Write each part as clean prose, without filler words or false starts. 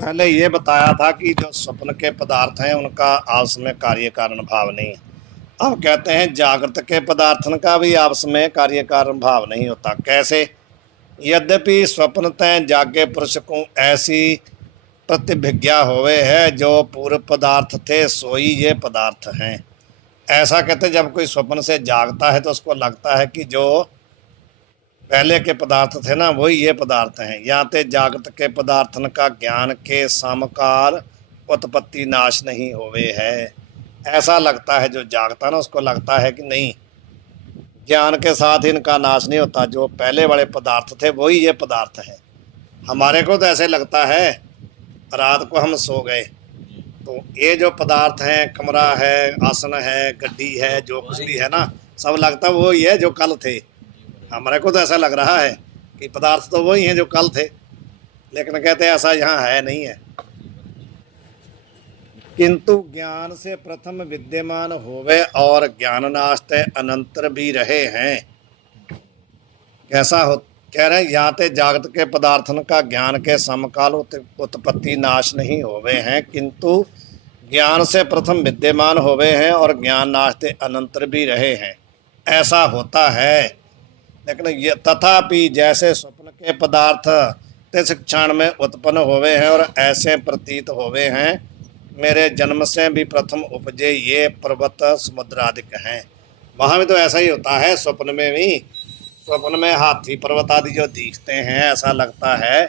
पहले ये बताया था कि जो स्वप्न के पदार्थ हैं उनका आपस में कार्य कारण भाव नहीं है। अब कहते हैं जागृत के पदार्थन का भी आपस में कार्य कारण भाव नहीं होता। कैसे? यद्यपि स्वप्न तय जागे पुरुष को ऐसी प्रतिभिज्ञा होवे है जो पूर्व पदार्थ थे सोई ये पदार्थ हैं। ऐसा कहते जब कोई स्वप्न से जागता है तो उसको लगता है कि जो पहले के पदार्थ थे ना वही ये पदार्थ हैं। यहाँ ते जागृत के पदार्थन का ज्ञान के समकाल उत्पत्ति नाश नहीं होवे है। ऐसा लगता है जो जागता ना उसको लगता है कि नहीं, ज्ञान के साथ इनका नाश नहीं होता, जो पहले वाले पदार्थ थे वही ये पदार्थ हैं। हमारे को तो ऐसे लगता है, रात को हम सो गए तो ये जो पदार्थ हैं, कमरा है, आसन है, गड्डी है, जो कुछ भी है ना, सब लगता वो ही है जो कल थे। हमारे को तो ऐसा लग रहा है कि पदार्थ तो वही हैं जो कल थे, लेकिन कहते हैं ऐसा यहाँ है नहीं है। किंतु ज्ञान से प्रथम विद्यमान होवे और ज्ञाननाश्ते अनंतर भी रहे हैं। कैसा हो? कह रहे हैं यहाँ ते जागत के पदार्थन का ज्ञान के समकाल उत्पत्ति नाश नहीं होवे हैं, किंतु ज्ञान से प्रथम विद्यमान होवे हैं और ज्ञान नाश्ते अनंतर भी रहे हैं। ऐसा होता है, लेकिन ये तथापि जैसे स्वप्न के पदार्थ तिस क्षण में उत्पन्न होवे हैं और ऐसे प्रतीत होवे हैं, मेरे जन्म से भी प्रथम उपजे ये पर्वत समुद्र आदिक हैं। वहाँ भी तो ऐसा ही होता है। स्वप्न में भी, स्वप्न में हाथी पर्वत आदि जो दिखते हैं ऐसा लगता है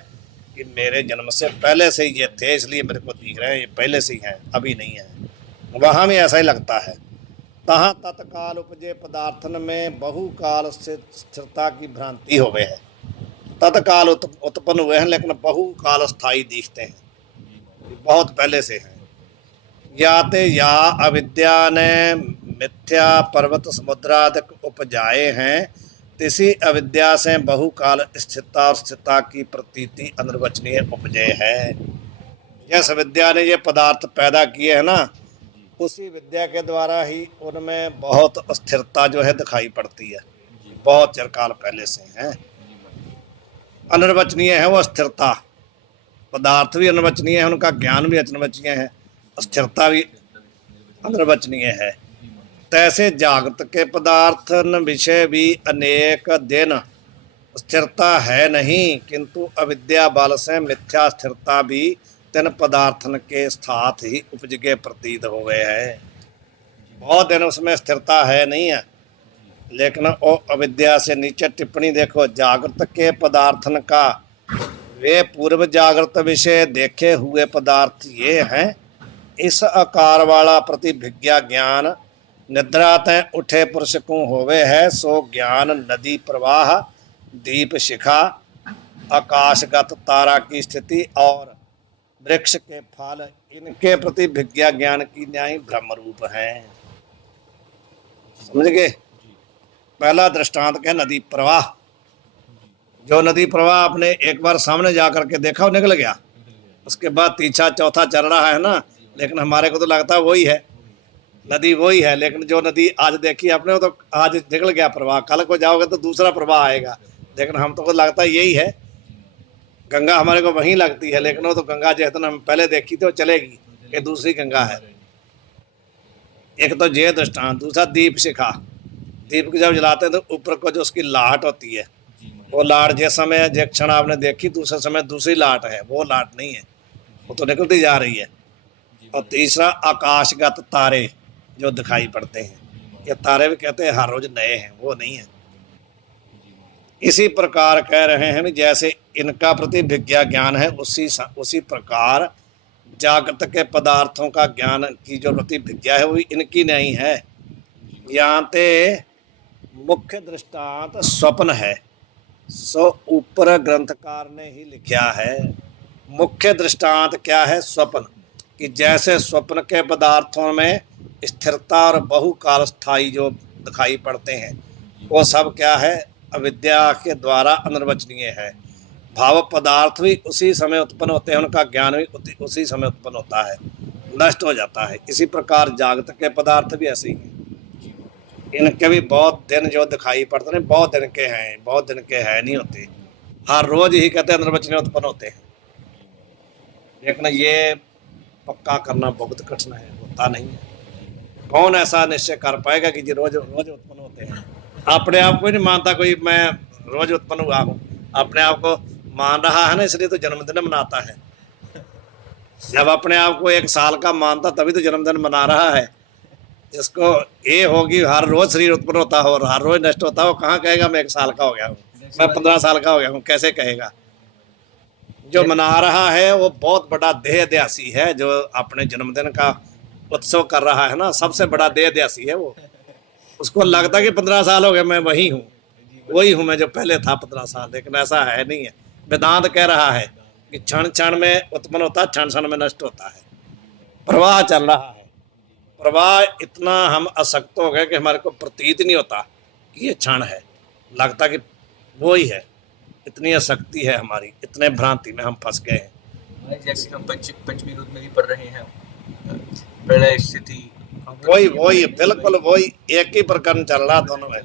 कि मेरे जन्म से पहले से ही ये थे, इसलिए मेरे को दिख रहे हैं, ये पहले से ही हैं, अभी नहीं है। वहाँ भी ऐसा ही लगता है। तहाँ तत्काल उपजे पदार्थन में बहुकाल से स्थिरता की भ्रांति हो गए है। तत्काल उत्पन्न हुए हैं लेकिन बहुकाल स्थायी दिखते हैं, बहुत पहले से हैं। याते या अविद्या ने मिथ्या पर्वत समुद्रादिक उपजाए हैं, तिसी अविद्या से बहुकाल स्थिरता और स्थिरता की प्रतीति अनिर्वचनीय उपजे है। जिस विद्या ने ये पदार्थ पैदा किए हैं ना, उसी विद्या के द्वारा ही उनमें बहुत स्थिरता जो है दिखाई पड़ती है, बहुत चिरकाल पहले से हैं। अनिर्वचनीय है वो स्थिरता, पदार्थ भी अनिर्वचनीय है, उनका ज्ञान भी अनिर्वचनीय है, स्थिरता भी अनिर्वचनीय है। तैसे जागृत के पदार्थ विषय भी अनेक दिन स्थिरता है नहीं, किंतु अविद्या बल से मिथ्या स्थिरता भी तीन पदार्थन के साथ ही उपजगे प्रतीत हो गए हैं। बहुत दिन उसमें स्थिरता है नहीं है, लेकिन वो अविद्या से नीचे टिप्पणी देखो, जागृत के पदार्थन का वे पूर्व जागृत विषय देखे हुए पदार्थ ये हैं। इस आकार वाला प्रतिभिज्ञा ज्ञान निद्रा तय उठे पुरुष को होवे है, सो ज्ञान नदी प्रवाह, दीप शिखा, आकाशगत तारा की स्थिति और वृक्ष के फल, इनके प्रति विज्ञा ज्ञान की न्याय ब्रह्म रूप है। समझ गए? पहला दृष्टांत क्या? नदी प्रवाह। जो नदी प्रवाह आपने एक बार सामने जा करके देखा वो निकल गया, उसके बाद तीसरा चौथा चल रहा है ना, लेकिन हमारे को तो लगता है वही है, नदी वही है। लेकिन जो नदी आज देखी आपने वो तो आज निकल गया प्रवाह, कल को जाओगे तो दूसरा प्रवाह आएगा, लेकिन हम तो लगता है यही है। गंगा हमारे को वहीं लगती है, लेकिन वो तो गंगा जैसे हम पहले देखी तो चलेगी, ये दूसरी गंगा है। एक तो ये दृष्टांत। दूसरा दीप शिखा। दीप को जब जलाते हैं तो ऊपर को जो उसकी लाट होती है, वो लाट जिस समय जिस क्षण आपने देखी दूसरे समय दूसरी लाट है, वो लाट नहीं है, वो तो निकलती जा रही है। और तीसरा आकाशगत तारे जो दिखाई पड़ते हैं, ये तारे भी कहते हैं हर रोज नए हैं, वो नहीं है। इसी प्रकार कह रहे हैं जैसे इनका प्रति विज्ञा ज्ञान है, उसी प्रकार जागृत के पदार्थों का ज्ञान की जो प्रति विज्ञा है वो इनकी नहीं है। यहाँ ते मुख्य दृष्टांत स्वप्न है, सो ऊपर ग्रंथकार ने ही लिखा है। मुख्य दृष्टांत क्या है? स्वप्न। कि जैसे स्वप्न के पदार्थों में स्थिरता और बहुकाल स्थायी जो दिखाई पड़ते हैं, वो सब क्या है? अविद्या के द्वारा अनिर्वचनीय है। भाव पदार्थ भी उसी समय उत्पन्न होते हैं, उनका ज्ञान भी उसी समय उत्पन्न होता है, नष्ट हो जाता है। इसी प्रकार जागृत के पदार्थ भी ऐसे ही हैं, इनके भी बहुत दिन जो दिखाई पड़ते हैं बहुत दिन के हैं, बहुत दिन के हैं नहीं होते, हर रोज ही कहते हैं अनिर्वचनीय उत्पन्न होते हैं। लेकिन ये पक्का करना बहुत कठिन है, होता नहीं है। कौन ऐसा निश्चय कर पाएगा कि जी रोज रोज उत्पन्न होते हैं? अपने आप को नहीं मानता कोई मैं रोज उत्पन्न हुआ हूँ, अपने आप को मान रहा है ना, इसलिए तो जन्मदिन मनाता है। जब अपने आप को 1 साल का मानता तभी तो जन्मदिन मना रहा है। इसको ये होगी हर रोज शरीर उत्पन्न होता हो और हर रोज नष्ट होता हो, कहाँ कहेगा मैं 1 साल का हो गया हूँ, मैं 15 साल का हो गया हूँ, कैसे कहेगा? जो मना रहा है वो बहुत बड़ा देहध्यासी है, जो अपने जन्मदिन का उत्सव कर रहा है ना, सबसे बड़ा देहध्यासी है वो। उसको लगता है कि 15 साल हो गए, मैं वही हूँ, वही हूँ मैं जो पहले था 15 साल, लेकिन ऐसा है नहीं है। वेदांत कह रहा है कि क्षण क्षण में उत्पन्न होता है, क्षण क्षण में नष्ट होता है, प्रवाह चल रहा है। प्रवाह इतना हम असक्त हो गए कि हमारे को प्रतीत नहीं होता कि ये क्षण है, लगता कि वो ही है। इतनी आसक्ति है हमारी, इतने भ्रांति में हम फंस गए हैं। जैसे हम पंचमी रूप में भी पढ़ रहे हैं, प्रलय स्थिति, वही बिल्कुल वही एक ही प्रकरण चल रहा दोनों में,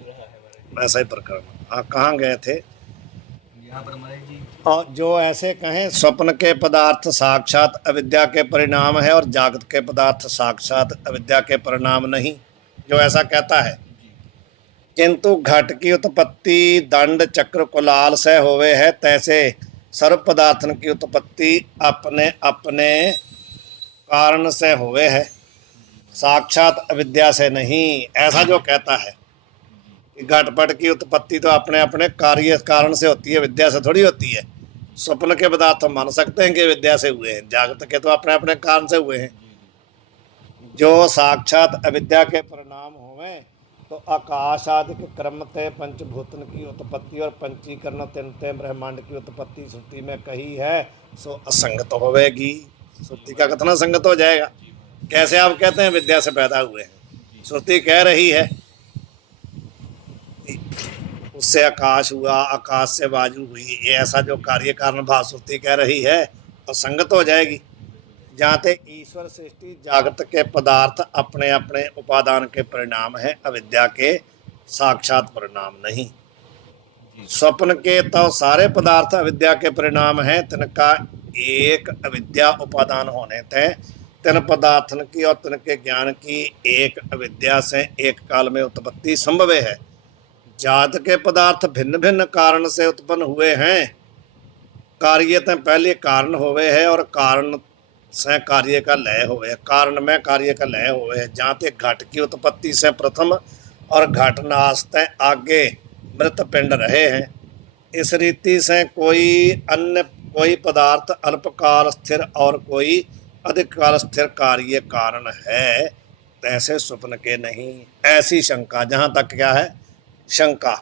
वैसा ही प्रकरण। हाँ, कहाँ गए थे? यहाँ पर हमारे जी। और जो ऐसे कहें स्वप्न के पदार्थ साक्षात अविद्या के परिणाम है और जागृत के पदार्थ साक्षात अविद्या के परिणाम नहीं, जो ऐसा कहता है, किंतु घट की उत्पत्ति दंड चक्र कुलाल से होवे है, तैसे सर्व पदार्थन की उत्पत्ति अपने अपने कारण से होवे है, साक्षात अविद्या से नहीं। ऐसा जो कहता है कि घटपट की उत्पत्ति तो अपने अपने कार्य कारण से होती है, विद्या से थोड़ी होती है। स्वप्न के पदार्थ तो मान सकते हैं कि विद्या से हुए हैं, जागृत के तो अपने अपने कारण से हुए हैं। जो साक्षात अविद्या के परिणाम होवे तो आकाश आदि के क्रम ते पंचभूतन की उत्पत्ति और पंचीकरण तिनते ब्रह्मांड की उत्पत्ति श्रुति में कही है, सो असंगत होवेगी। श्रुति का कथना संगत हो जाएगा। कैसे आप कहते हैं विद्या से पैदा हुए हैं? श्रुति कह रही है उससे आकाश हुआ, आकाश से वायु हुई, ये ऐसा जो कार्य कारण भाव श्रुति कह रही है असंगत हो जाएगी। जहाँ तक ईश्वर सृष्टि जागृत के पदार्थ अपने अपने उपादान के परिणाम है, अविद्या के साक्षात परिणाम नहीं। स्वप्न के तो सारे पदार्थ अविद्या के परिणाम हैं, तिनका एक अविद्या उपादान होने थे, तिन पदार्थन की और तिनके ज्ञान की एक अविद्या से एक काल में उत्पत्ति संभव है। जात के पदार्थ भिन्न भिन्न कारण से उत्पन्न हुए हैं, कार्य तो पहले कारण होवे है और कारण से कार्य का लय होवे है, कारण में कार्य का लय होवे है। जहाँ तक घट की उत्पत्ति से प्रथम और घट नाश तय आगे मृत पिंड रहे हैं। इस रीति से कोई पदार्थ अल्पकाल स्थिर और कोई अधिक काल स्थिर कार्य कारण है, तैसे स्वप्न के नहीं। ऐसी शंका, जहाँ तक क्या है शंका,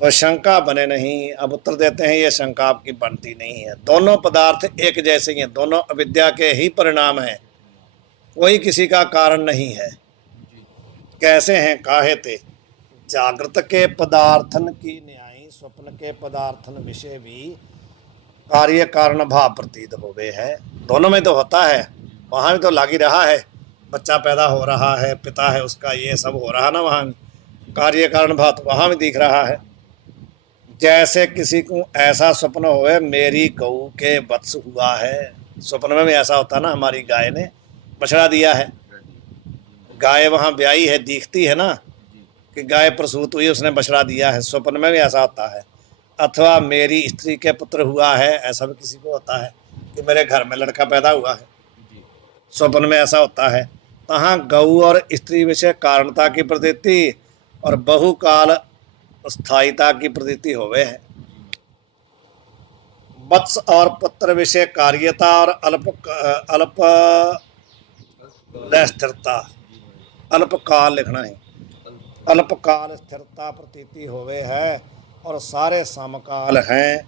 तो शंका बने नहीं। अब उत्तर देते हैं ये शंका आपकी बनती नहीं है। दोनों पदार्थ एक जैसे ही हैं, दोनों अविद्या के ही परिणाम हैं, कोई किसी का कारण नहीं है। कैसे हैं? काहे थे जागृत के पदार्थन की न्यायी स्वप्न के पदार्थन विषय भी कार्य कारण भाव प्रतीत होवे है। दोनों में तो होता है, वहाँ भी तो लागी रहा है, बच्चा पैदा हो रहा है, पिता है उसका, ये सब हो रहा ना, वहाँ कार्य कारण भाव तो वहाँ भी दिख रहा है। जैसे किसी को ऐसा स्वप्न होए मेरी गऊ के वत्स हुआ है, स्वप्न में भी ऐसा होता ना, हमारी गाय ने बछड़ा दिया है, गाय वहाँ ब्याई है, दिखती है ना कि गाय प्रसूत हुई, उसने बछड़ा दिया है, स्वप्न में भी ऐसा होता है। अथवा मेरी स्त्री के पुत्र हुआ है, ऐसा भी किसी को होता है कि मेरे घर में लड़का पैदा हुआ है, स्वप्न में ऐसा होता है। तहाँ गऊ और स्त्री विषय कारणता की प्रतीति और बहुकाल स्थायिता की प्रतीति होवे है। वत्स और पुत्र विषय कार्यता और अल्प स्थिरता, अल्पकाल लिखना है, अल्पकाल स्थिरता प्रतीति होवे है और सारे समकाल हैं,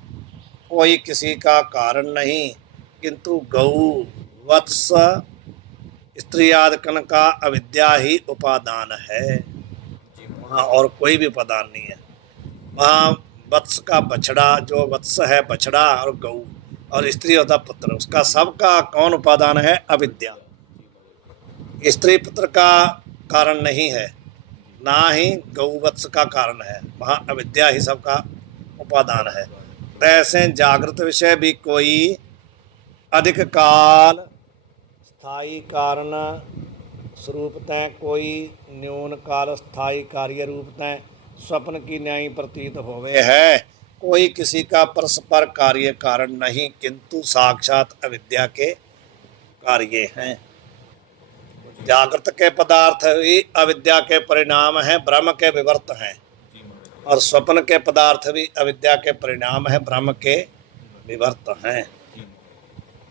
कोई किसी का कारण नहीं। किंतु गऊ वत्स स्त्री आदिकन का अविद्या ही उपादान है, वहाँ और कोई भी उपादान नहीं है। वहाँ वत्स का बछड़ा, जो वत्स है बछड़ा, और गऊ और स्त्री होता पुत्र, उसका सबका कौन उपादान है? अविद्या। स्त्री पुत्र का कारण नहीं है, ना ही गऊ वत्स का कारण है, वहाँ अविद्या ही सबका उपादान है। तैसे जागृत विषय भी कोई अधिक काल स्थायी कारण स्वरूपतः कोई न्यून काल स्थायी कार्य रूपतः स्वप्न की न्यायी प्रतीत होवे है। कोई किसी का परस्पर कार्य कारण नहीं, किंतु साक्षात अविद्या के कार्य हैं। जागृत के पदार्थ भी अविद्या के परिणाम हैं, ब्रह्म के विवर्त हैं, और स्वप्न के पदार्थ भी अविद्या के परिणाम है, ब्रह्म के विवर्त हैं।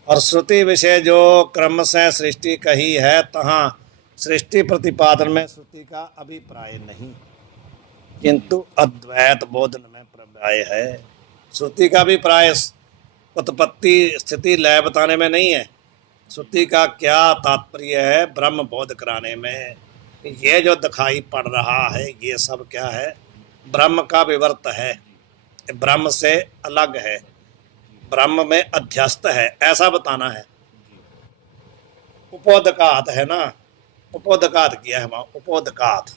और श्रुति विषय जो क्रम से सृष्टि कही है, तहाँ सृष्टि प्रतिपादन में श्रुति का अभिप्राय नहीं, किंतु अद्वैत बोधन में प्रभाय है। श्रुति का अभिप्राय उत्पत्ति स्थिति लय बताने में नहीं है। श्रुति का क्या तात्पर्य है? ब्रह्म बोध कराने में। ये जो दिखाई पड़ रहा है ये सब क्या है? ब्रह्म का विवर्त है, ब्रह्म से अलग है, ब्रह्म में अध्यस्त है, ऐसा बताना है। उपोदकात है ना, उपोदकात किया है वहाँ। उपोदकात,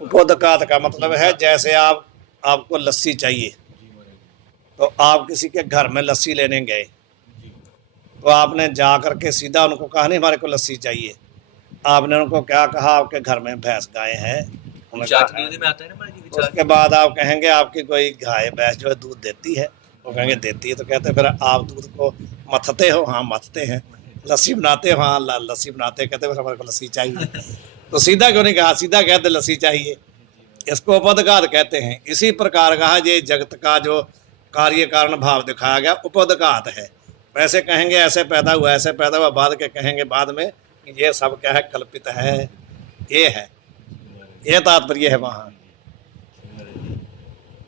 उपोदकात का मतलब है जैसे आपको लस्सी चाहिए, तो आप किसी के घर में लस्सी लेने गए, तो आपने जा करके सीधा उनको कहा नहीं हमारे को लस्सी चाहिए। आपने उनको क्या कहा? आपके घर में भैंस गाय है, में आता है ना। उसके बाद आप कहेंगे आपकी कोई गाय भैंस जो है दूध देती है, वो कहेंगे देती है, तो कहते फिर आप दूध को मथते हो? हाँ मथते हैं। लस्सी बनाते हो? हाँ लस्सी बनाते हैं। कहते फिर हमारे को लस्सी चाहिए। तो सीधा क्यों नहीं कहा? सीधा कहते लस्सी चाहिए। इसको उपदघात कहते हैं। इसी प्रकार का ये जगत का जो कार्य कारण भाव दिखाया गया उपदघात है। वैसे कहेंगे ऐसे पैदा हुआ, ऐसे पैदा हुआ, बाद के कहेंगे बाद में ये सब क्या है? कल्पित है, ये है, ये तात्पर्य है वहाँ।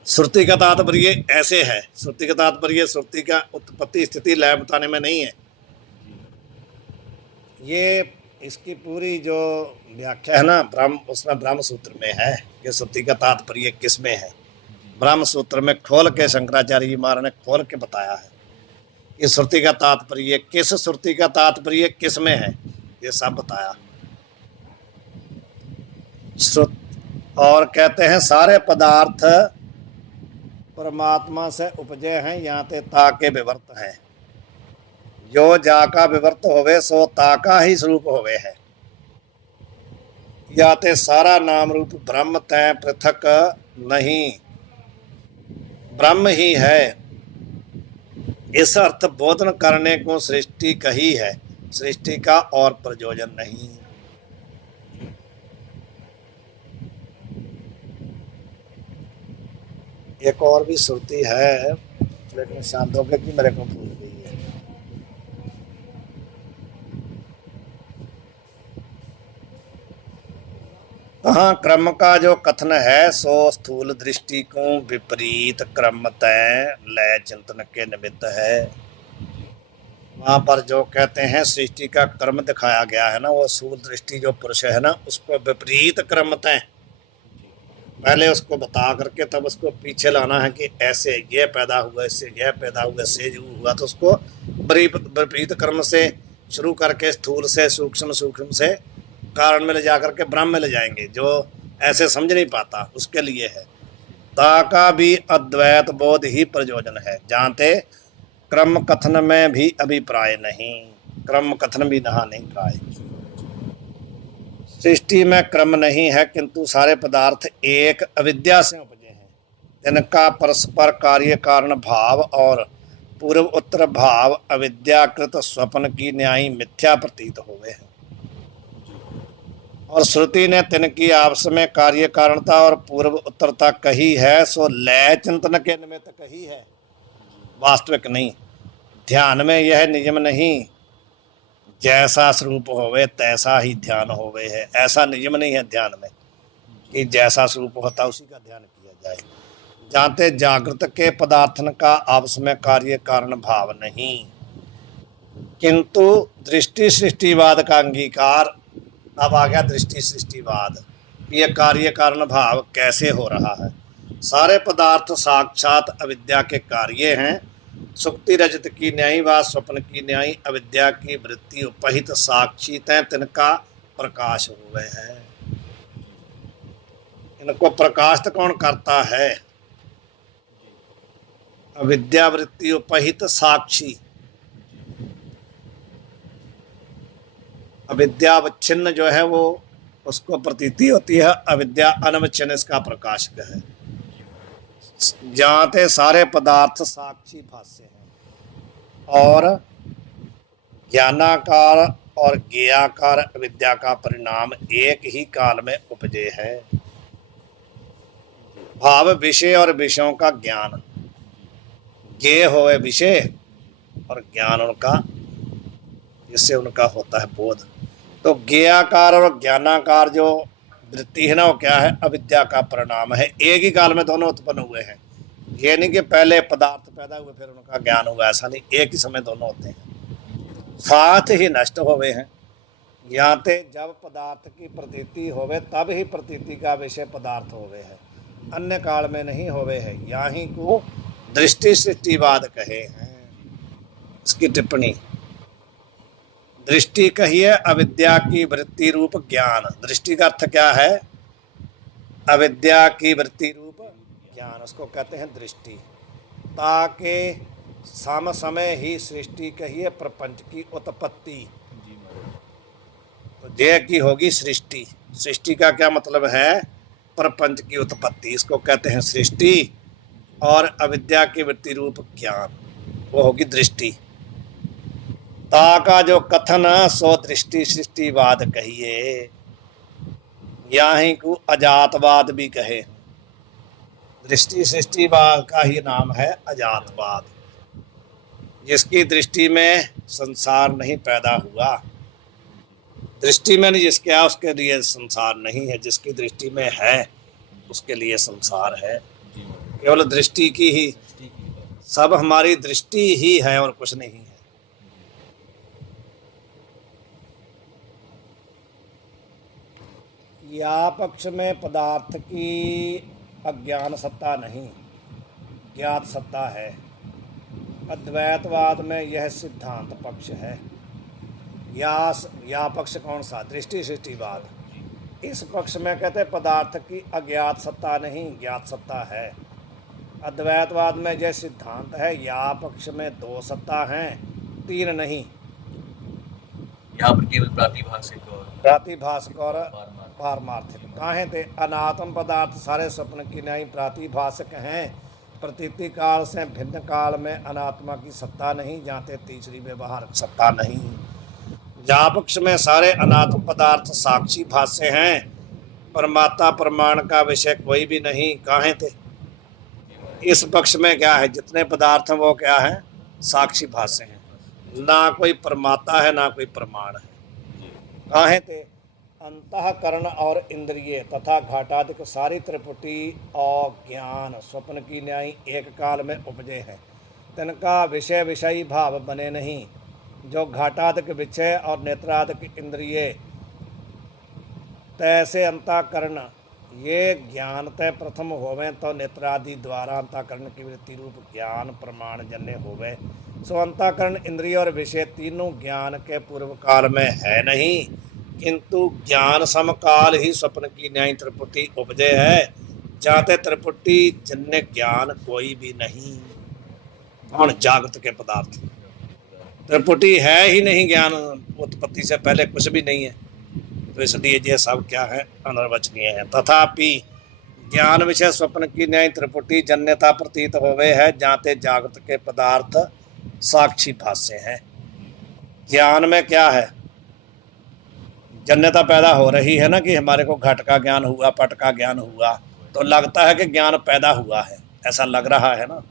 श्रुति का तात्पर्य ऐसे है, श्रुति का तात्पर्य श्रुति का उत्पत्ति स्थिति लय बताने में नहीं है। ये इसकी पूरी जो व्याख्या है ना ब्रह्म, उसमें ब्रह्म सूत्र में है कि श्रुति का तात्पर्य किस में है। ब्रह्म सूत्र में खोल के शंकराचार्य जी महाराज ने खोल के बताया है कि श्रुति का तात्पर्य किस, श्रुति का तात्पर्य किस में है, ये सब बताया। और कहते हैं सारे पदार्थ परमात्मा से उपजे हैं, यहाँ ते ताके विवर्त हैं। जो जाका विवर्त होवे सो ताका ही स्वरूप होवे है। या ते सारा नाम रूप ब्रह्म तय पृथक नहीं, ब्रह्म ही है। इस अर्थ बोधन करने को सृष्टि कही है, सृष्टि का और प्रयोजन नहीं। एक और भी श्रुति है, लेकिन शांतों की मेरे को भूल गई है। हाँ, क्रम का जो कथन है सो स्थूल दृष्टि को विपरीत क्रम तय लय चिंतन के निमित्त है। वहाँ पर जो कहते हैं सृष्टि का क्रम दिखाया गया है ना, वो स्थूल दृष्टि जो पुरुष है ना, उसको विपरीत क्रम तय पहले उसको बता करके तब उसको पीछे लाना है कि ऐसे ये पैदा हुआ, इससे यह पैदा हुआ, इससे जो हुआ, तो उसको विपरीत क्रम से शुरू करके स्थूल से सूक्ष्म, सूक्ष्म से कारण में ले जा करके ब्रह्म में ले जाएंगे। जो ऐसे समझ नहीं पाता उसके लिए है। ता का भी अद्वैत बोध ही प्रयोजन है। जानते क्रम कथन में भी अभिप्राय नहीं, क्रम कथन भी नहा नहीं प्राय। सृष्टि में क्रम नहीं है, किंतु सारे पदार्थ एक अविद्या से उपजे हैं, जिनका परस्पर कार्य कारण भाव और पूर्व उत्तर भाव अविद्याकृत स्वप्न की न्यायी मिथ्या प्रतीत हुए हैं। और श्रुति ने तिनकी आपस में कार्य कारणता और पूर्व उत्तरता कही है, सो लय चिंतन के निमित्त कही है, वास्तविक नहीं। ध्यान में यह नियम नहीं जैसा स्वरूप होवे तैसा ही ध्यान होवे है, ऐसा नियम नहीं है ध्यान में कि जैसा स्वरूप होता उसी का ध्यान किया जाए। जानते जागृत के पदार्थन का आपस में कार्य कारण भाव नहीं, किंतु दृष्टि सृष्टिवाद का अंगीकार। अब आ गया दृष्टि सृष्टिवाद, ये कार्य कारण भाव कैसे हो रहा है। सारे पदार्थ साक्षात अविद्या के कार्य हैं। सुक्ति रजत की न्यायी व स्वप्न की न्यायी अविद्या की वृत्ति उपहित साक्षी तय तिनका प्रकाश हुए है। इनको प्रकाशित कौन करता है? अविद्या वृत्ति उपहित साक्षी, अविद्यावच्छिन्न जो है वो उसको प्रतीति होती है, अविद्या अनवच्छिन्न इसका प्रकाशक है। जानते सारे पदार्थ साक्षी भाष्य हैं और ज्ञानाकार और ज्ञेयाकार अविद्या का परिणाम एक ही काल में उपजे है। भाव विषय और विषयों का ज्ञान, ज्ञेय होवे विषय और ज्ञान उनका, जिससे उनका होता है बोध। तो ज्ञेयाकार और ज्ञानाकार जो वृत्ति है ना, वो क्या है? अविद्या का परिणाम है। एक ही काल में दोनों उत्पन्न हुए हैं। ये नहीं कि पहले पदार्थ पैदा हुए फिर उनका ज्ञान हुआ, ऐसा नहीं। एक ही समय दोनों होते हैं, साथ ही नष्ट हुए हैं। याते जब पदार्थ की प्रतीति होवे तब ही प्रतीति का विषय पदार्थ होवे है, अन्य काल में नहीं होवे है। यहाँ को दृष्टि सृष्टिवाद कहे हैं। इसकी टिप्पणी, दृष्टि कहिए अविद्या की वृत्ति रूप ज्ञान। दृष्टि का अर्थ क्या है? अविद्या की वृत्ति रूप ज्ञान, उसको कहते हैं दृष्टि। ताकि सम समय ही सृष्टि कहिए प्रपंच की उत्पत्ति, तो जय की होगी सृष्टि। सृष्टि का क्या मतलब है? प्रपंच की उत्पत्ति, इसको कहते हैं सृष्टि। और अविद्या की वृत्ति रूप ज्ञान, वो होगी दृष्टि। ता का जो कथन सो दृष्टि सृष्टिवाद कहिए, यहाँ को अजातवाद भी कहे। दृष्टि सृष्टिवाद का ही नाम है अजातवाद। जिसकी दृष्टि में संसार नहीं पैदा हुआ, दृष्टि में नहीं जिसके आ उसके लिए संसार नहीं है, जिसकी दृष्टि में है उसके लिए संसार है। केवल दृष्टि की ही, सब हमारी दृष्टि ही है और कुछ नहीं है। या पक्ष में पदार्थ की अज्ञान सत्ता नहीं, ज्ञात सत्ता है। अद्वैतवाद में यह सिद्धांत पक्ष है। या पक्ष कौन सा? दृष्टि सृष्टिवाद। इस पक्ष में कहते पदार्थ की अज्ञात सत्ता नहीं, ज्ञात सत्ता है। अद्वैतवाद में यह सिद्धांत है। या पक्ष में दो सत्ता हैं, तीन नहीं। यहाँ पर केवल प्रातिभाषिक और पारमार्थिक काहे थे? अनात्म पदार्थ सारे स्वप्न की नहीं प्रातिभाषिक हैं। प्रतीति काल से भिन्न काल में अनात्मा की सत्ता नहीं, जाते तीसरी व्यवहारक सत्ता नहीं। जापक्ष में सारे अनात्म पदार्थ साक्षी भाष्य हैं, परमात्मा प्रमाण का विषय कोई भी नहीं। काहे थे? इस पक्ष में क्या है? जितने पदार्थ हैं वो क्या है? साक्षी भाष्य हैं, ना कोई परमात्मा है ना कोई प्रमाण है। काहे थे? अंतःकरण और इंद्रिय तथा घाटादिक सारी त्रिपुटी और ज्ञान स्वप्न की न्याय एक काल में उपजे हैं। तिनका विषय विषयी भाव बने नहीं। जो घाटादिक विषय और नेत्रादिक इंद्रिय तैसे अंतःकरण ये ज्ञान तय प्रथम होवे, तो नेत्रादि द्वारा अंतःकरण की वृत्ति रूप ज्ञान प्रमाण जन्य होवे। सो अंतःकरण इंद्रिय और विषय तीनों ज्ञान के पूर्व काल में है नहीं, किंतु ज्ञान समकाल ही स्वप्न की न्याय त्रिपुटी उपजे है। जाते त्रिपुटी जन्य ज्ञान कोई भी नहीं। कौन? जागृत के पदार्थ। त्रिपुटी है ही नहीं, ज्ञान उत्पत्ति से पहले कुछ भी नहीं है। तो इसलिए ये सब क्या है? अनिर्वचनीय है। तथापि ज्ञान विषय स्वप्न की न्याय त्रिपुटी जन्यता प्रतीत होवे है, जाते जागृत के पदार्थ साक्षी भाष्य है। ज्ञान में क्या है? जन्यता पैदा हो रही है ना, कि हमारे को घट का ज्ञान हुआ, पट का ज्ञान हुआ, तो लगता है कि ज्ञान पैदा हुआ है, ऐसा लग रहा है ना।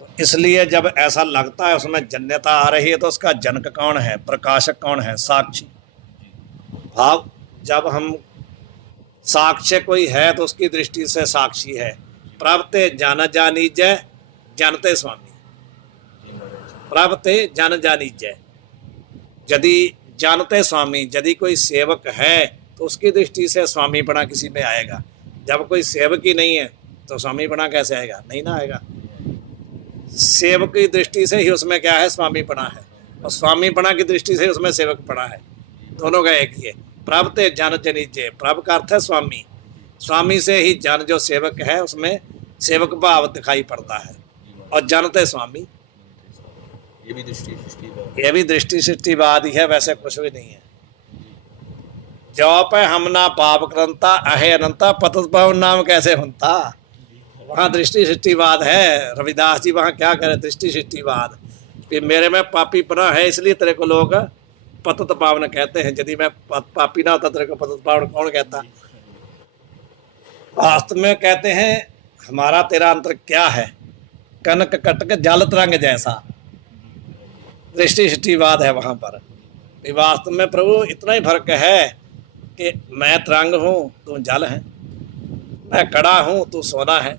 तो इसलिए जब ऐसा लगता है, उसमें जन्यता आ रही है, तो उसका जनक कौन है? प्रकाशक कौन है? साक्षी भाव। जब हम साक्ष्य कोई है तो उसकी दृष्टि से साक्षी है। प्रवते जान जानीजय जानते स्वामी, प्रवते जान जानीजय। यदि जानते स्वामी, यदि कोई सेवक है तो उसकी दृष्टि से स्वामी बना किसी में आएगा। जब कोई सेवक ही नहीं है तो स्वामी बना कैसे आएगा? नहीं ना आएगा। सेवक की दृष्टि से ही उसमें क्या है? स्वामी बना है, और स्वामी बना की दृष्टि से उसमें सेवक बना है। दोनों का एक ही है। प्रवते जन जनिजय, प्रभ का अर्थ है स्वामी। स्वामी से ही जन जो सेवक है उसमें सेवक भाव दिखाई पड़ता है, और जानते स्वामी। ये भी दृष्टि सृष्टिवाद ही है, वैसे कुछ भी नहीं है। जो पे हम ना पाप करंता अहे अनंता पतत पावन नाम कैसे हुंता। वहाँ दृष्टि सृष्टिवाद है। रविदास जी वहाँ क्या करे, दृष्टि सृष्टिवाद कि मेरे में पापी पना है इसलिए तेरे को लोग पतत पावन कहते हैं। यदि मैं पापी ना होता तेरे को पतत पावन कौन कहता। वास्तव में कहते हैं हमारा तेरा अंतर क्या है, कनक कटक जल तरंग जैसा। दृष्टि सृष्टिवाद है वहाँ पर। वास्तव में प्रभु इतना ही फर्क है कि मैं तरंग हूँ तू जल है, मैं कड़ा हूँ तू सोना है।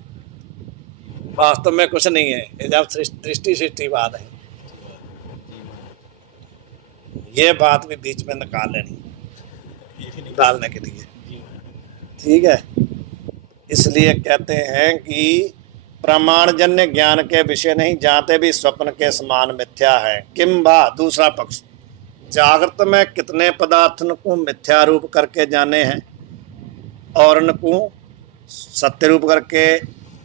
वास्तव में कुछ नहीं है। ये जब दृष्टि सृष्टिवाद है, ये बात भी बीच में निकाल लेनी डालने के लिए, ठीक है। इसलिए कहते हैं कि प्रमाणजन्य ज्ञान के विषय नहीं जानते भी स्वप्न के समान मिथ्या है। किंबा दूसरा पक्ष, जागृत में कितने पदार्थन को मिथ्या रूप करके जाने हैं और उनको सत्य रूप करके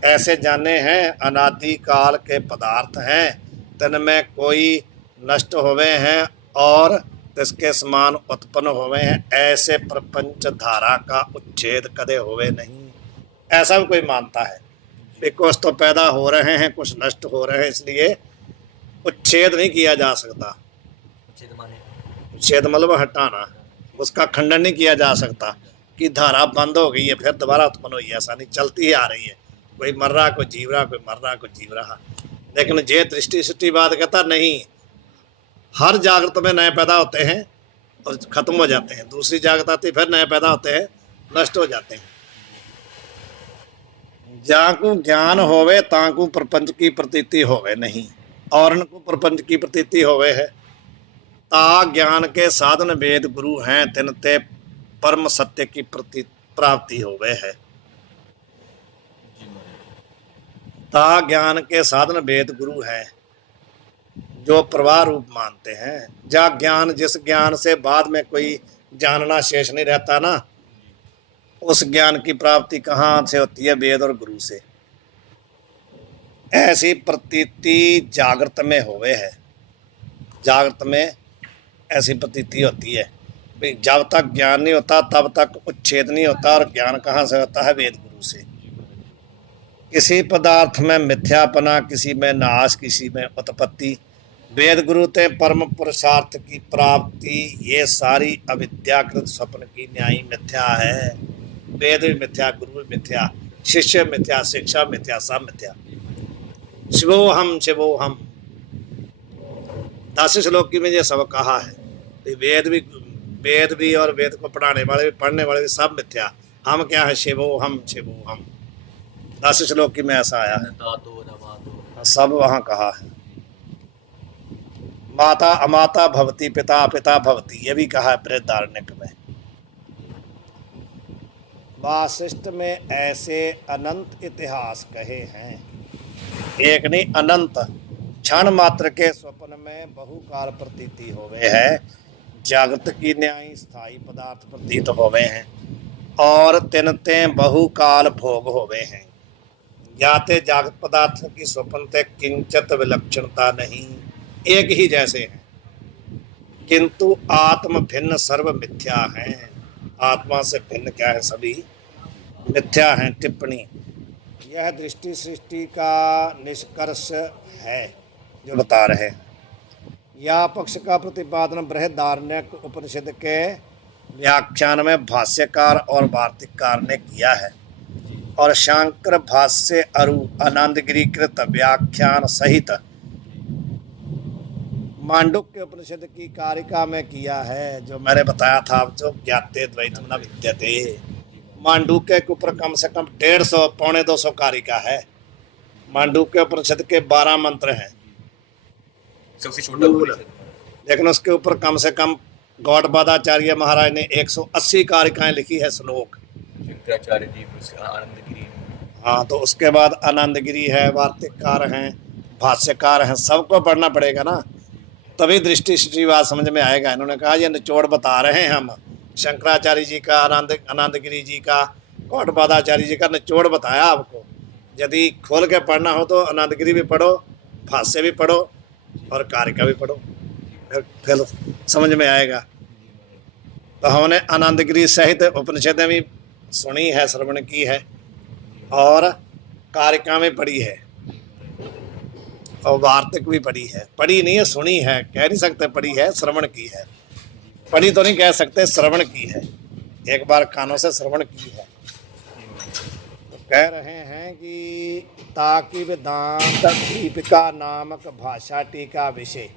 ऐसे जाने हैं। अनादि काल के पदार्थ हैं, तिनमें कोई नष्ट हुए हैं और इसके समान उत्पन्न हुए हैं। ऐसे प्रपंच धारा का उच्छेद कदे हुए नहीं, ऐसा भी कोई मानता है कि कुछ तो पैदा हो रहे हैं कुछ नष्ट हो रहे हैं, इसलिए उच्छेद नहीं किया जा सकता। उच्छेद मतलब हटाना, उसका खंडन नहीं किया जा सकता कि धारा बंद हो गई है फिर दोबारा उत्पन्न हुई है, ऐसा नहीं, चलती ही आ रही है। कोई मर रहा कोई जीव रहा, कोई मर रहा कोई जीव रहा। लेकिन ये दृष्टि सृष्टिवाद कहता नहीं, हर जागृत में नए पैदा होते हैं और खत्म हो जाते हैं, दूसरी जागृत आती फिर नए पैदा होते हैं, नष्ट हो जाते हैं। जाकू ज्ञान होवे ताकू प्रपंच की प्रतीति होवे नहीं, और इनको प्रपंच की प्रतीति होवे है। ता ज्ञान के साधन वेद गुरु हैं, तिनते परम सत्य की प्राप्ति होवे है। ता ज्ञान के साधन वेद गुरु हैं जो प्रवाह रूप मानते हैं। जा ज्ञान, जिस ज्ञान से बाद में कोई जानना शेष नहीं रहता ना, उस ज्ञान की प्राप्ति कहाँ से होती है? वेद और गुरु से। ऐसी प्रतीति जागृत में होवे है, जागृत में ऐसी प्रतीति होती है। भाई जब तक ज्ञान नहीं होता तब तक उच्छेद नहीं होता, और ज्ञान कहाँ से होता है? वेद गुरु से। किसी पदार्थ में मिथ्यापना, किसी में नाश, किसी में उत्पत्ति। वेद गुरु ते परम पुरुषार्थ की प्राप्ति, ये सारी अविद्याकृत स्वप्न की न्यायी मिथ्या है। वेद भी मिथ्या, गुरु भी मिथ्या, शिष्य मिथ्या, शिक्षा मिथ्या, सब मिथ्या। शिवोहम शिवोहम 10 श्लोक में ये सब कहा है। वेद भी और वेद को पढ़ाने वाले भी पढ़ने वाले भी सब मिथ्या। हम क्या है? शिवोहम शिवोहम 10 श्लोक में ऐसा आया है, सब वहाँ कहा है। माता अमाता भवती, पिता पिता भवती, ये भी कहा है बृहदारण्यक में। वासिष्ठ में ऐसे अनंत इतिहास कहे हैं, एक नहीं अनंत। क्षण मात्र के स्वप्न में बहुकाल प्रतीति होवे है, जागृत की न्याय स्थायी पदार्थ प्रतीत होवे हैं, और तिनते बहुकाल भोग होवे हैं। जाते जागृत पदार्थ की स्वप्न ते किंचित विलक्षणता नहीं, एक ही जैसे हैं, किंतु आत्म भिन्न सर्व मिथ्या हैं। आत्मा से भिन्न क्या है? सभी मिथ्या हैं। टिप्पणी, यह दृष्टि सृष्टि का निष्कर्ष है जो बता रहे हैं। यह पक्ष का प्रतिपादन बृहदारण्यक उपनिषद के व्याख्यान में भाष्यकार और वार्तिककार ने किया है, और शांकर भाष्य अरु आनंदगिरी कृत व्याख्यान सहित मांडुक्य उपनिषद की कारिका में किया है। जो मैंने बताया था, जो ज्ञाते द्वैतम न विद्यते, मांडुक्य के ऊपर कम से कम 150 पौने 200 कारिका है। मांडुक्य उपनिषद के 12 मंत्र हैं, सबसे छोटा उपनिषद, लेकिन उसके ऊपर कम से कम गौड़पादाचार्य महाराज ने 180 कारिकाएं लिखी है, श्लोक। शंकराचार्य जी, आनंदगिरी। हाँ, तो उसके बाद आनंदगिरी है, वार्तिककार हैं, भाष्यकार हैं, सबको पढ़ना पड़ेगा ना, तभी दृष्टि सृष्टिवाद समझ में आएगा। इन्होंने कहा ये निचोड़ बता रहे हैं हम, शंकराचार्य जी का, आनंदगिरी जी का, गौड़पादाचार्य जी का निचोड़ बताया आपको। यदि खोल के पढ़ना हो तो आनंदगिरी भी पढ़ो, भाष्य भी पढ़ो और कारिका भी पढ़ो, फिर समझ में आएगा। तो हमने आनंदगिरी सहित उपनिषदें भी सुनी है, श्रवण की है, और कारिका में पढ़ी है, और वार्तिक भी पढ़ी है। पढ़ी नहीं है, सुनी है, कह नहीं सकते पढ़ी है, श्रवण की है। पढ़ी तो नहीं कह सकते, श्रवण की है, एक बार कानों से श्रवण की है। तो कह रहे हैं कि ताकि वेदांत दीपिका नामक भाषा टीका विषय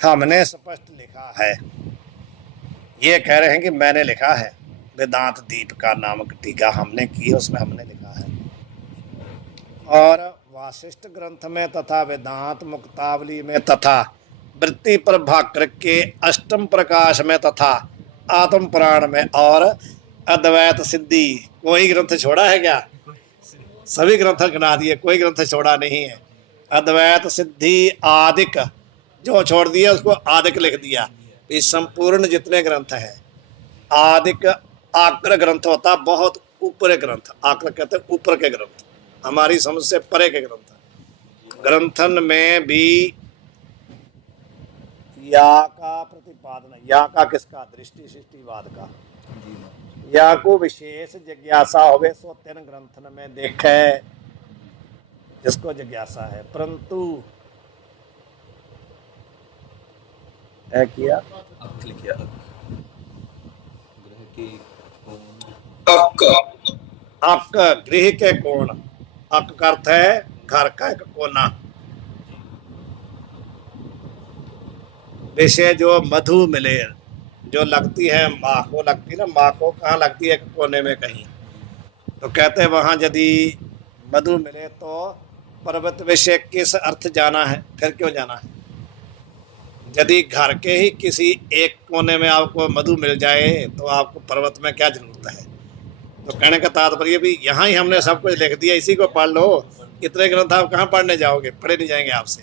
हमने स्पष्ट लिखा है। ये कह रहे हैं कि मैंने लिखा है, वेदांत दीपिका नामक टीका हमने की है, उसमें हमने लिखा है। और वासिष्ठ ग्रंथ में तथा वेदांत मुक्तावली में तथा वृत्ति प्रभाकर के अष्टम प्रकाश में तथा आत्म पुराण में और अद्वैत सिद्धि, कोई ग्रंथ छोड़ा है क्या? सभी ग्रंथ गिना दिए, कोई ग्रंथ छोड़ा नहीं है। अद्वैत सिद्धि आदिक जो छोड़ दिया उसको आदिक लिख दिया। इस संपूर्ण जितने ग्रंथ हैं, आदिक आक्र ग्रंथ होता, बहुत ऊपर ग्रंथ, आक्र कहते हैं ऊपर के ग्रंथ, हमारी समझ से परे के ग्रंथ। ग्रंथन में भी या का प्रतिपादन, या का किसका? दृष्टि सृष्टिवाद का। या को विशेष जिज्ञासा होवे सो तीन ग्रंथन में देखे, जिसको जिज्ञासा है। परंतु किया अक गृह के कोण, अक का अर्थ है घर का एक कोना। विषय जो मधु मिले, जो लगती है माँ को, लगती ना माँ को, कहाँ लगती है? कोने में कहीं। तो कहते हैं वहाँ यदि मधु मिले तो पर्वत विषय किस अर्थ जाना है? फिर क्यों जाना है? यदि घर के ही किसी एक कोने में आपको मधु मिल जाए तो आपको पर्वत में क्या जरूरत है? तो कहने का तात्पर्य भी यहाँ ही हमने सब कुछ लिख दिया, इसी को पढ़ लो। इतने ग्रंथ आप कहाँ पढ़ने जाओगे? पढ़े नहीं जाएंगे आपसे।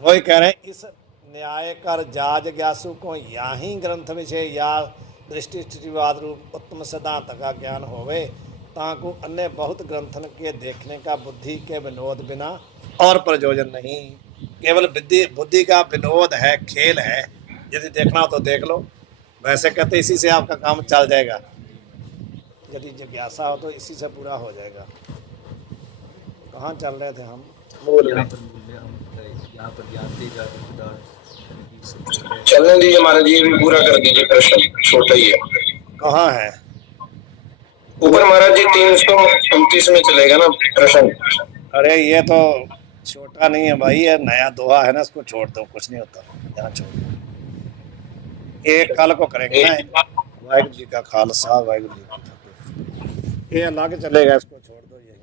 वही कह रहे हैं, इस न्याय कर जा जिज्ञासु को यहाँ ग्रंथ विषय या दृष्टि स्थितिवाद रूप उत्तम सिद्धांत का ज्ञान होवे, ताकू अन्य बहुत ग्रंथन के देखने का बुद्धि के विनोद बिना और प्रयोजन नहीं। केवल बुद्धि का विनोद है, खेल है। यदि देखना हो तो देख लो। वैसे कहते इसी से आपका काम चल जाएगा। यदि जिज्ञासा हो तो इसी से पूरा हो जाएगा। कहाँ चल रहे थे हम? यहाँ पर ज्ञान दे जा चलने दीजिए महाराज जी, भी पूरा कर दीजिए प्रश्न, छोटा ही है। कहाँ है? ऊपर महाराज जी 329 में चलेगा ना प्रश्न। अरे ये तो छोटा नहीं है भाई, ये नया दोहा है ना, इसको छोड़ दो, कुछ नहीं होता, यहाँ छोड़ दो। एक कल को करेंगे ना। वाहिगुरू जी का खालसा, वाहिगुरू जी की फतेह। ये अल्लाह के चलेगा, इसको छोड़ दो। यही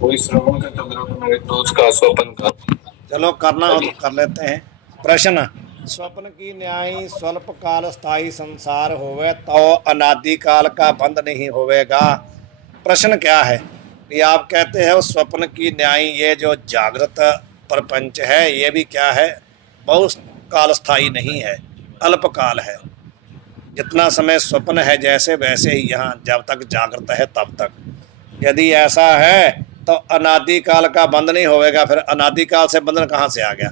कोई श्रवण का चल रहा था मेरे दोस्त का, स्वपन का। चलो करना हो तो कर लेते हैं। प्रश्न, स्वप्न की न्यायी स्वल्प काल स्थायी संसार होवे तो अनादि काल का बंध नहीं होवेगा। प्रश्न क्या है कि आप कहते हो स्वप्न की न्यायी, ये जो जागृत प्रपंच है ये भी क्या है? बहुत काल स्थायी नहीं है, अल्पकाल है। जितना समय स्वप्न है जैसे वैसे ही यहाँ जब तक जागृत है तब तक। यदि ऐसा है तो अनादि काल का बंध नहीं होवेगा। फिर अनादि काल से बंधन कहाँ से आ गया?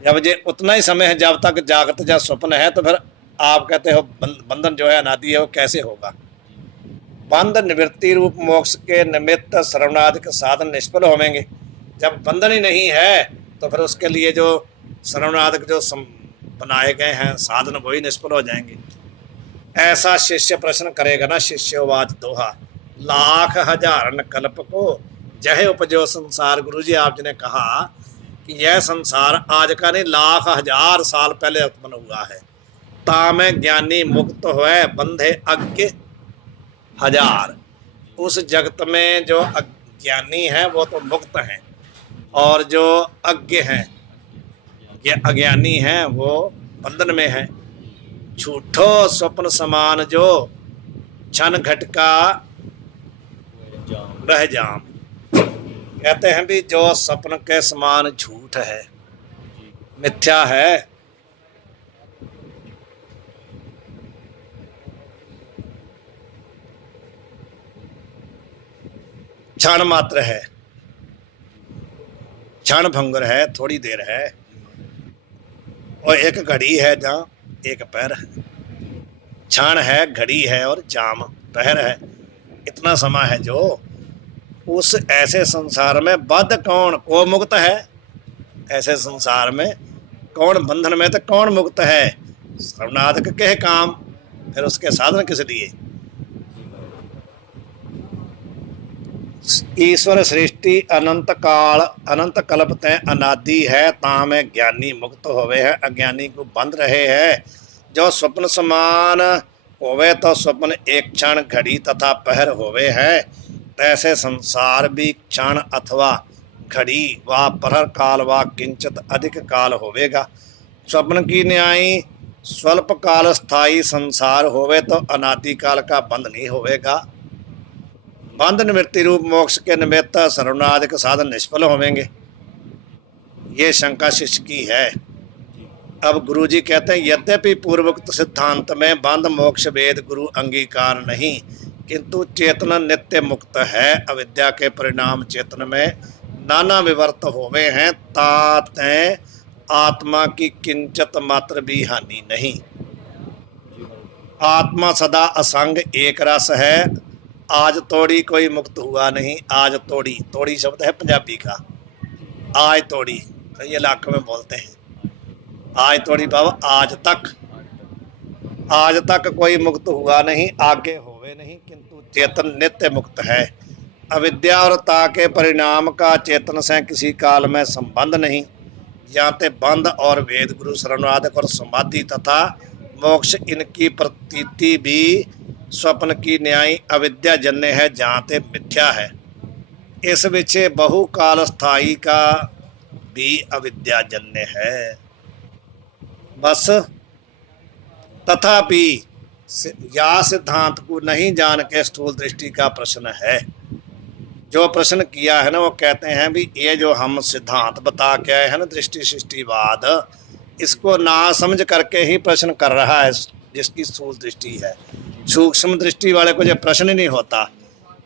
जब ये उतना ही समय है जब तक जागृत जब स्वप्न है, तो फिर आप कहते हो बंधन जो है अनादि है, वो कैसे होगा? बंध निवृत्ति रूप मोक्ष के निमित्त श्रवणादिक साधन निष्फल होंगे। जब बंधन ही नहीं है तो फिर उसके लिए जो श्रवणादिक जो बनाए गए हैं साधन, वही निष्फल हो जाएंगे। ऐसा शिष्य प्रश्न करेगा ना। शिष्योवाच दोहा, लाख हजार कल्प को जय उपजो संसार। गुरु जी आप जी ने कहा कि यह संसार आज का नहीं, लाख हजार साल पहले उत्पन्न हुआ है। तामे ज्ञानी मुक्त हुए बंधे अज्ञ हजार। उस जगत में जो अज्ञानी है वो तो मुक्त हैं, और जो अज्ञ हैं, ये अज्ञानी हैं, वो बंधन में है। झूठो स्वप्न समान जो क्षण घट का रह जाम। कहते हैं भी जो स्वप्न के समान झूठ है, मिथ्या है, क्षण मात्र है, क्षण भंगुर है, थोड़ी देर है। और एक घड़ी है जहाँ एक पैर है, क्षण है, घड़ी है और जाम पहर है। इतना समय है जो उस ऐसे संसार में बद्ध कौन को मुक्त है। ऐसे संसार में कौन बंधन में तो कौन मुक्त है। सर्वनाथ के काम, फिर उसके साधन किस लिए। ईश्वर सृष्टि अनंत काल अनंत कल्प तय अनादि है, तामें ज्ञानी मुक्त होवे है, अज्ञानी को बंध रहे है। जो स्वप्न समान होवे तो स्वप्न एक क्षण घड़ी तथा पहर होवे है, तैसे संसार भी क्षण अथवा घड़ी व प्रहर काल व किंचित अधिक काल होवेगा। स्वप्न की न्यायी स्वल्प काल स्थायी संसार होवे तो अनादि काल का बंध नहीं होवेगा। बंध निवृत्ति रूप मोक्ष के निमित्त सर्वनाधिक साधन निष्फल होवेंगे। ये शंका शिष्य की है। अब गुरु जी कहते हैं, यद्यपि पूर्वोक्त सिद्धांत में बंध मोक्ष वेद गुरु अंगीकार नहीं, किंतु चेतन नित्य मुक्त है। अविद्या के परिणाम चेतन में नाना विवर्त होवे हैं, ताते आत्मा की किंचित मात्र भी हानि नहीं। आत्मा सदा असंग एक रस है। आज तोड़ी कोई मुक्त हुआ नहीं। आज तोड़ी, तोड़ी शब्द है पंजाबी का। आज तोड़ी कई इलाकों में बोलते हैं। आज तोड़ी बाबा आज तक कोई मुक्त हुआ नहीं, आगे होवे नहीं, किंतु चेतन नित्य मुक्त है। अविद्या और ता के परिणाम का चेतन से किसी काल में संबंध नहीं। याते बंध और वेद गुरु शरणागत और समाधि तथा मोक्ष इनकी प्रतीति भी स्वप्न की न्यायी अविद्या जन्य है, जाते मिथ्या है। इस विषय बहुकाल स्थायी का भी अविद्या जन्य है। बस तथापि या सिद्धांत को नहीं जान के स्थूल दृष्टि का प्रश्न है। जो प्रश्न किया है ना, वो कहते हैं भी ये जो हम सिद्धांत बता के आए हैं ना, दृष्टि सृष्टिवाद, इसको ना समझ करके ही प्रश्न कर रहा है जिसकी स्थूल दृष्टि है। सूक्ष्म दृष्टि वाले को जो प्रश्न ही नहीं होता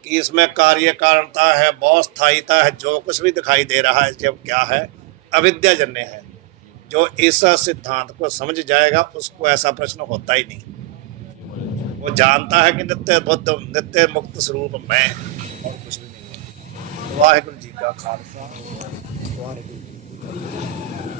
कि इसमें कार्य कारणता है, बहुत स्थायिता है, जो कुछ भी दिखाई दे रहा है जब क्या है, अविद्या जन्य है। जो इस सिद्धांत को समझ जाएगा उसको ऐसा प्रश्न होता ही नहीं। वो जानता है कि नित्य बुद्ध नित्य मुक्त स्वरूप मैं, और कुछ भी नहीं है। वाहिगुरु जी का खालसा, वाहिगुरु जी।